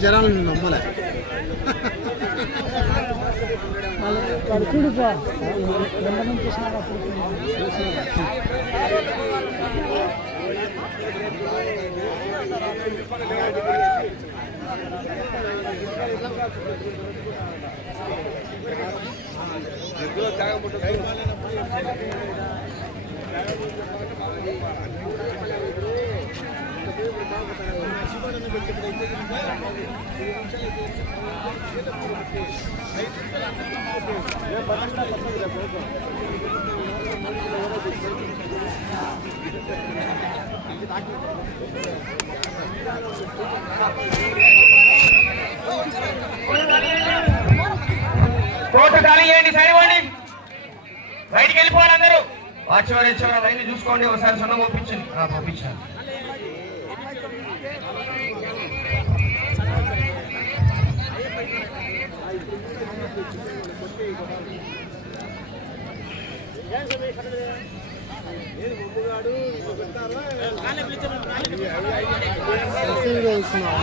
జనాలు నేను నమ్మలే. చూడు ఖాళీ చేయండి సైడ్ ఇవ్వండి బయటికి వెళ్ళిపోవాలి అందరూ. వాచ్వారు ఇచ్చేవారు లైన్ చూసుకోండి ఒకసారి సున్న పంపించండి పంపించాను చూస్తున్నా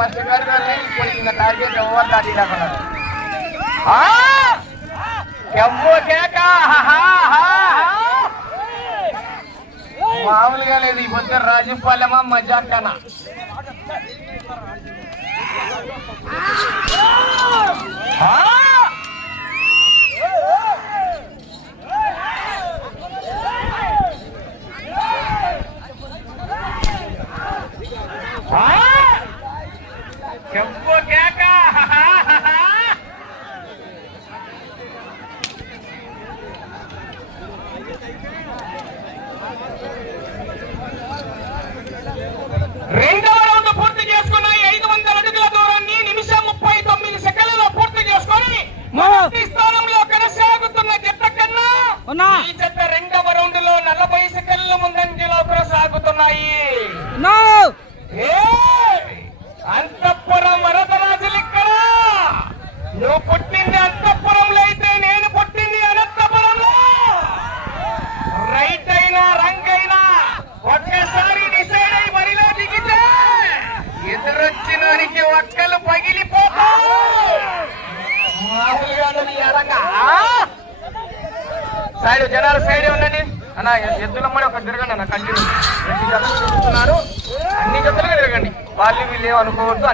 பஞ்சக்காரே போய் இந்த டார்கெட் எவ்வளோ தாட்டிட்டாங்க ఎవ్వో కేక మామూలుగా లేదు ఈ పొద్దు రాజీపాలెమా మజాకనా ఆ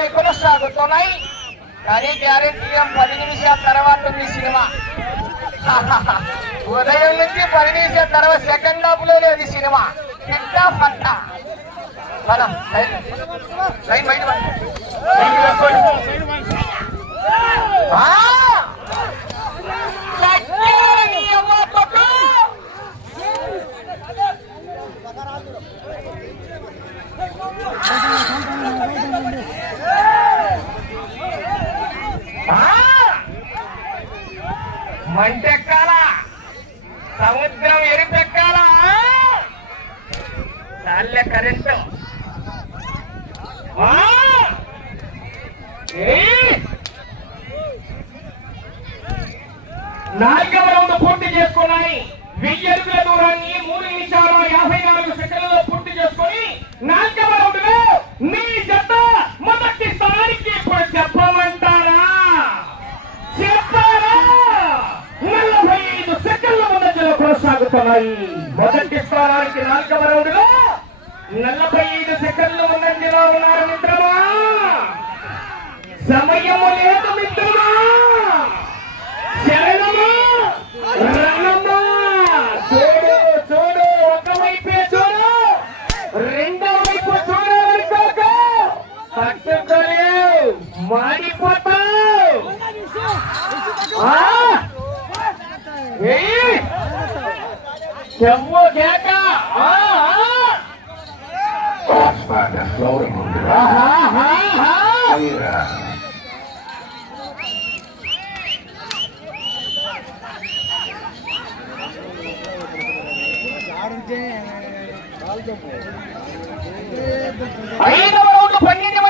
రోజులు కొనసాగుతున్నాయి కానీ గ్యారెంటీ పది నిమిషాల తర్వాత ఉంది సినిమా. ఉదయం నుంచి పది నిమిషాల తర్వాత సెకండ్ హాఫ్లో లేదు సినిమా. పెద్ద పట్ట మనం లైన్ బయట మంటెక్కాల? సముద్రం ఎరిపెక్కాల? చాలే కరెంటు. నాలుగవ రౌండ్ పూర్తి చేసుకున్నాయి. వెయ్యి అడుగుల దూరాన్ని మూడు నిమిషాల యాభై నాలుగు సెకండ్లలో పూర్తి చేసుకుని నాలుగవ రౌండ్లో మీ జత మొదటి స్థానానికి ఇప్పుడు చెప్పమంటారా చెప్పారా నలభై ఐదు సెకండ్ల ముందంజలో కొనసాగుతున్నాయి. మొదటి స్థానానికి నాలుగవ రౌండ్లో నలభై ఐదు సెకండ్లు ముందంజలో ఉన్నారు మిత్రమా? సమయము లేదు మిత్రమా? శరణమా? రణమా చూడు చూడు ఒకవైపే చూడు. రెండో వైపు చూడవనుకోక పట్టుకోలేవు మాడిపోతావు. ఆ? ఏయ్! చెవ్వు కేక ఆ, ఆ. Crossfire floating on the ఆహా, ఆహా, ఆహా. ground. ఆడుంటే కాలు చెప్పు ఐదవ రౌండ్ పన్నెండు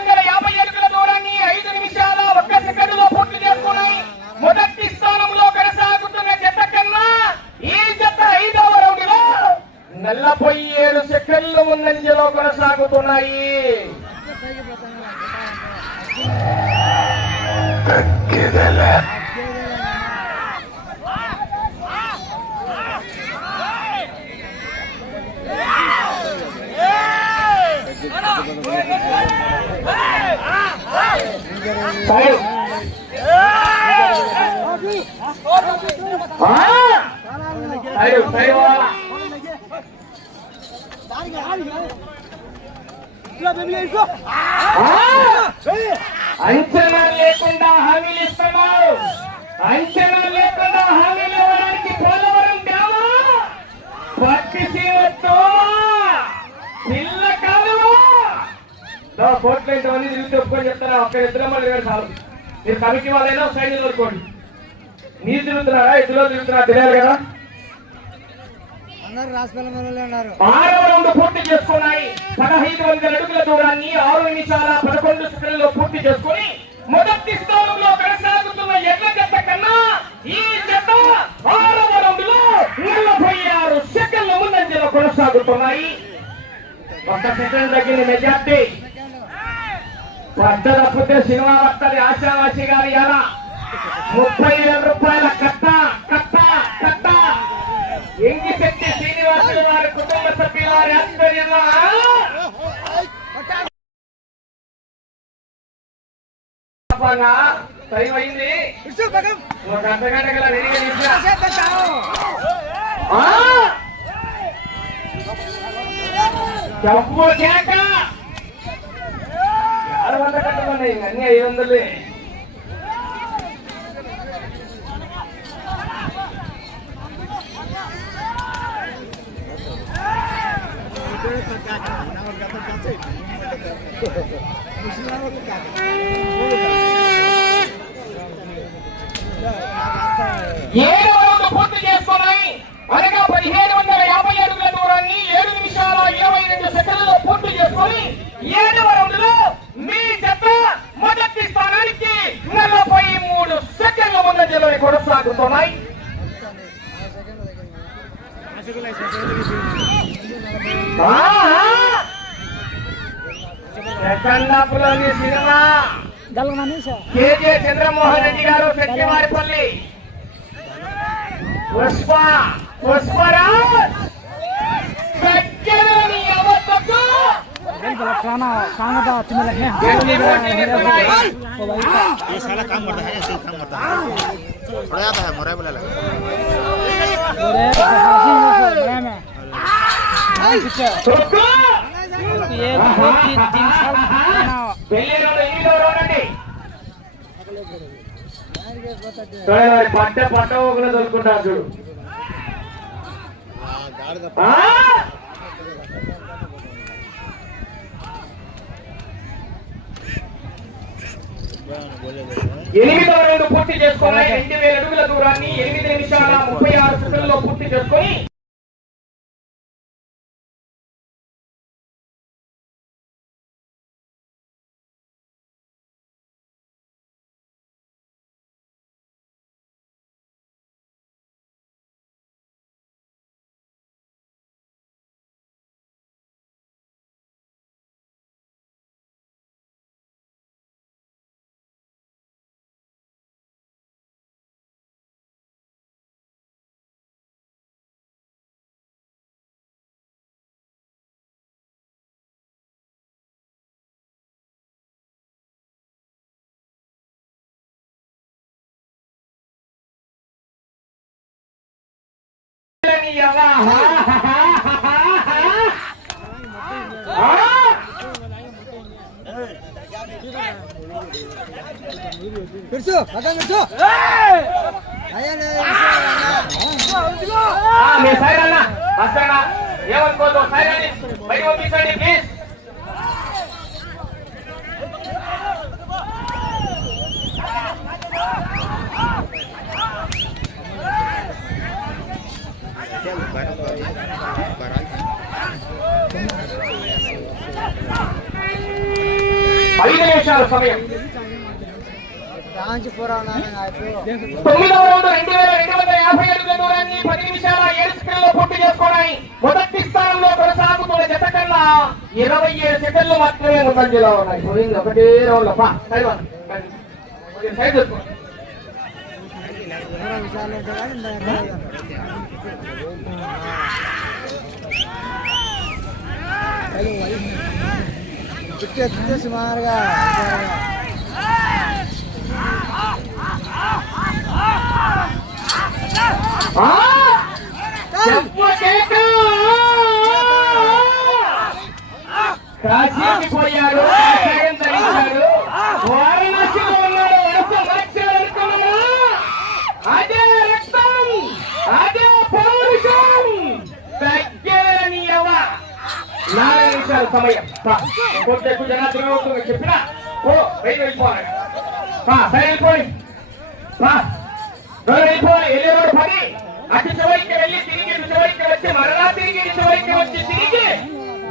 నలభై ఏడు సెకండ్లు ముందంజలో కొనసాగుతున్నాయి. సైడ్. సైడ్, సైడ్ పోవాలా? ఆ! అంచనా లేకుండా హామీలు ఇస్తున్నారు. అంచనా లేకుండా హామీలు ఇవ్వడానికి పోలవరం డ్యామా పట్టి సీవతో పిల్ల కాలువా. కోట్లు ఇంతమంది తిరిగి చెప్పుకొని చెప్తారా? ఒక్క ఇద్దరు మళ్ళీ ఇరవై చాలు మీరు కమిటీ వాళ్ళైనా సైడ్ నిలబడుకోండి మీరు తిరుగుతున్నారా? ఇద్దరు తిరుగుతున్నారా? తెలియాలి కదా. అందరూ రాసిపల్లి ఉన్నారు. ఆరవ రౌండ్ పూర్తి చేసుకున్నాయి. పదహైదు వందల అడుగుల దూరాన్ని ఆరు నిమిషాల పదకొండు సెకండ్లో పూర్తి చేసుకుని మొదటి స్థానంలో కొనసాగుతున్న ఎడ్ల జత కన్నా ఈ జత ఆరవ రౌండ్లో నలభై ఆరు సెకండ్ల ముందంజలో కొనసాగుతున్నాయి. ఒక సెకండ్ తగ్గిన మెజార్టీ. పెద్ద తప్పితే సినిమా వస్తుంది ఆశావాసి గారి ఎలా ముప్పై వేల రూపాయల కట్ట కట్ట ఎంగి శక్తి శ్రీనివాసులు వారి కుటుంబ సభ్యుల వారి ఆధ్వర్యంలో టైం అయింది ఒక అర్ధగంట గల రెడీగా కేక ఆరు వందల కట్టమన్నాయి అన్ని ఐదు వందలే. ఏడవ రౌండ్ పూర్తి చేసుకున్నాయి అనగా పదిహేను వందల యాభై అడుగుల దూరాన్ని ఏడు నిమిషాల ఇరవై రెండు సెకండ్లలో పూర్తి చేసుకొని ఏడవ రౌండ్లో మీ జత మొదటి స్థానానికి నలభై మూడు సెకండ్ల ముందంజలో కొనసాగుతుంది ఆ, ఆ. సెకండాపులోని cinema గల్గనా sir KJ Chandramohan Reddy గారు శక్తివారిపల్లి పుష్ప పుష్పరాజ్ సత్యనారాయణ అవతకు खाना खाना था तुम्हें लगे गंदी मोटी ने बनाई। ये साला काम करता है ऐसे ही काम करता है थोड़ा आता है मोरा बोला लगा పట్ట పట్ట ఒకరు దొరుకుంటారు చూడు. ఆ గాడిద ఆ? ఎనిమిదో రౌండ్ పూర్తి చేసుకొని రెండు వేల అడుగుల దూరాన్ని ఎనిమిది నిమిషాల ముప్పై ఆరు సెకండ్లో పూర్తి చేసుకొని పెరుసు పదం పెరుసు మీ సైడ్ అన్న ఏమనుకోదు సైడ్ బయట పంపించండి ప్లీజ్ ఐదు నిమిషాల సమయం. తొమ్మిదవ రౌండ్ రెండు వేల రెండు వందల యాభై అడుగుల దూరాన్ని పది నిమిషాల ఏడు సెకండ్లో పూర్తి చేసుకోవడానికి మొదటి స్థానంలో కొనసాగుతున్న జత కన్నా ఇరవై ఏడు సెకండ్లు మాత్రమే ముందంజలో ఉన్నాయి. ఒకటే రౌండ్ సైడ్ వన్. కొంచెం సుమారుగా కాశీకి పోయాడు కాషాయం ధరించాడు నాలుగు నిమిషాల సమయం కొంత ఎక్కువ జనార్దన చెప్పిన? ఓ బయట వెళ్ళిపోవాలి. సరే వెళ్ళిపోయి పా, వెళ్ళిపోవాలి. వెళ్ళే రోడ్డు పని. అటు చివరికి వెళ్ళి తిరిగి ఇటు చివరికి వచ్చి మరలా తిరిగి ఇటు చివరికి వచ్చి తిరిగి.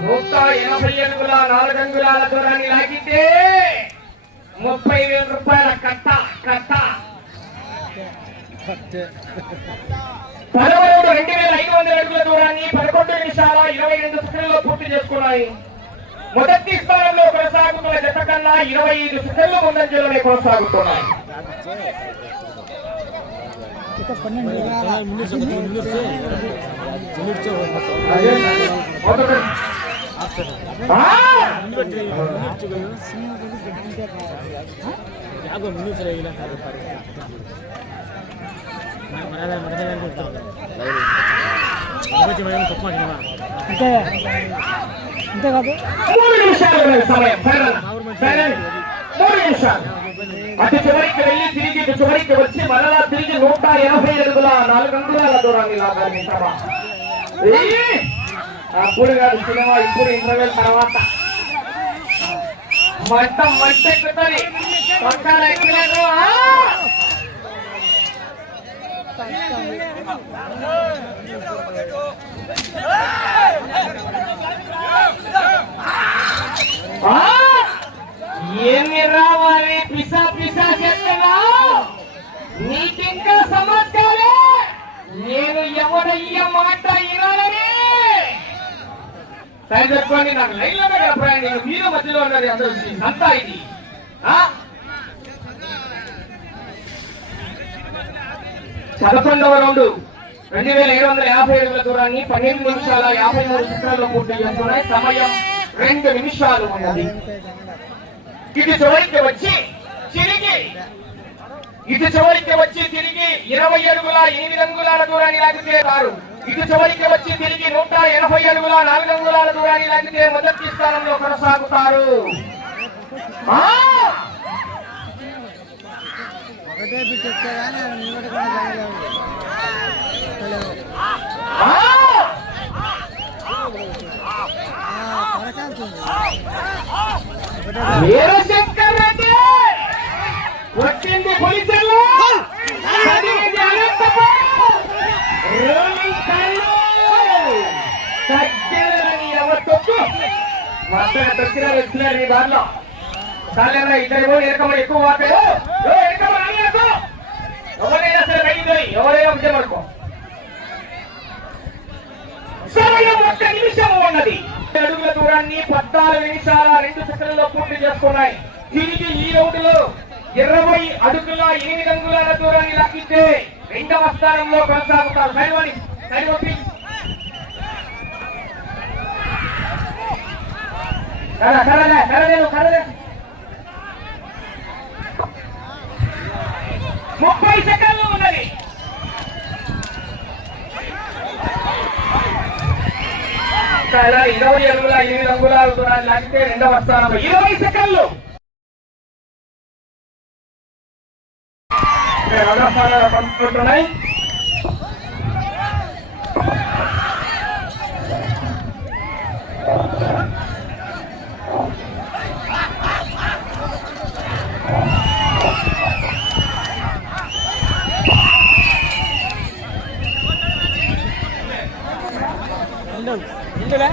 నూట ఎనభై అడుగుల నాలుగు అంగుళాల దూరాన్ని లాగితే ముప్పై వేల రూపాయల కట్ట కట్ట. పదమూడు రెండు వేల ఐదు వందల అడుగుల దూరాన్ని పదకొండు నిమిషాల ఇరవై రెండు సెకండ్లలో పూర్తి చేసుకున్నాయి. మొదటి స్థానంలో కొనసాగుతున్న జత కన్నా ఇరవై ఐదు సెకండ్లు ముందంజలోనే కొనసాగుతున్నాయి. మొదటి ఆ! అంటే అంతే కాదు మూడు నిమిషాలు సమయం మూడు నిమిషాలు అటు చివరికి వెళ్ళి తిరిగి ఇటు చివరికి వచ్చి మరలా తిరిగి నూట ఎనభై అడుగుల నాలుగు అంగుళాల దూరాన్ని అప్పుడు కాదు సినిమా ఇప్పుడు ఇంటర్వెల్ తర్వాత మంట మంట ఎక్కుతుంది పక్కన ఎక్కలేదు ఏమి రావాలి? పిసా పిసా చెప్తున్నా నీకింకా సమస్యలే? నేను ఎవడయ్య మాట వినాలని? సరే చెప్పుకోండి నాకు లైన్లో చెప్పండి నేను మీరు మధ్యలో ఉన్నది అందరూ అంతా ఇది. పదకొండవ రౌండ్ రెండు వేల ఏడు వందల యాభై అడుగుల దూరాన్ని పన్నెండు నిమిషాల యాభై మూడు సెకండ్లలో పూర్తి చేస్తున్నాయి. సమయం రెండు నిమిషాలు ఉన్నది. ఇటు చివరికి వచ్చి తిరిగి ఇటు చివరికి వచ్చి తిరిగి ఇరవై అడుగుల ఎనిమిది అంగుళాల దూరాన్ని లాగితే కారు ఇటు చివరికి వచ్చి తిరిగి నూట ఎనభై అడుగుల నాలుగు అంగుళాల దూరాన్ని లాగితే మొదటి స్థానంలో కొనసాగుతారు. ఒకటే బిట్ కానీ జరగలేవు. వచ్చింది పోలీసులు వచ్చినారు ఈ బార్లో చాలేరా ఇద్దరు ఎక్కువ వాటాడు ఎవరైనా ఎవరైనా ఉంటే మనకు సమయం ఒక్క నిమిషం ఉన్నది. అడుగుల దూరాన్ని పద్నాలుగు నిమిషాల రెండు సెకండ్లలో పూర్తి చేసుకున్నాయి. తిరిగి ఈ రౌండ్లో ఇరవై అడుగుల ఎనిమిది అంగుళాల దూరాన్ని లాగితే రెండవ స్థానంలో కొనసాగుతారు. సరివని సరివని కర కరలే సరే ముప్పై సెకండ్ ఉన్నది ఇరవై అడుగుల ఎనిమిది అంగుళాలు దూరాన్ని లాగితే రెండవ స్థానం. ఇరవై సెకండ్లు! రెండవ స్థానాలు పంపుతున్నాయి ఉండులే.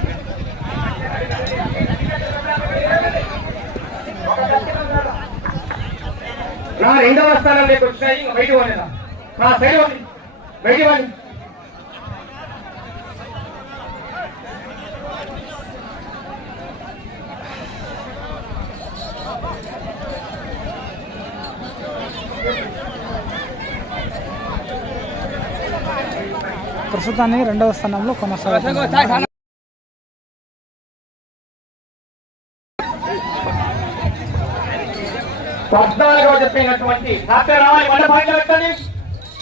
నా రెండవ స్థానంలోకి వచ్చినాయి ఇంకా బయట పోలేదా? నా సైడ్ బయట పోండి. ప్రస్తుతానికి రెండవ స్థానంలో కొనసాగుతుంది. చెప్పినటువంటి డాక్టర్ రావాలి మన పాయింట్ పెట్టండి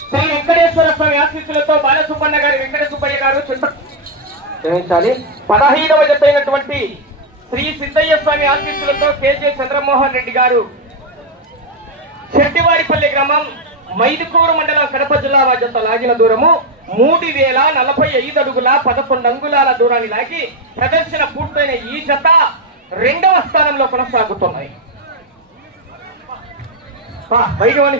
శ్రీ వెంకటేశ్వర స్వామి ఆశీస్సులతో బాలసుబ్బన్న గారి వెంకట సుబ్బయ్య గారు చింత క్షమించాలి పదహైదవ శ్రీ సిద్ధయ్య స్వామి ఆశీస్సులతో కేజే చంద్రమోహన్ రెడ్డి గారు చెట్టివారిపల్లి గ్రామం మైదుకూరు మండలం కడప జిల్లా బాధ్యత లాగిన దూరము మూడు వేల నలభై ఐదు అడుగుల పదకొండు అంగుళాల దూరాన్ని లాగి ప్రదర్శన పూర్తయిన ఈ జత రెండవ స్థానంలో కొనసాగుతున్నాయి. బయట పోనీ.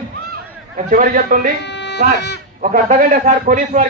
చివరి చెప్తుంది సార్ ఒక అర్ధగంట సార్ పోలీసు వారికి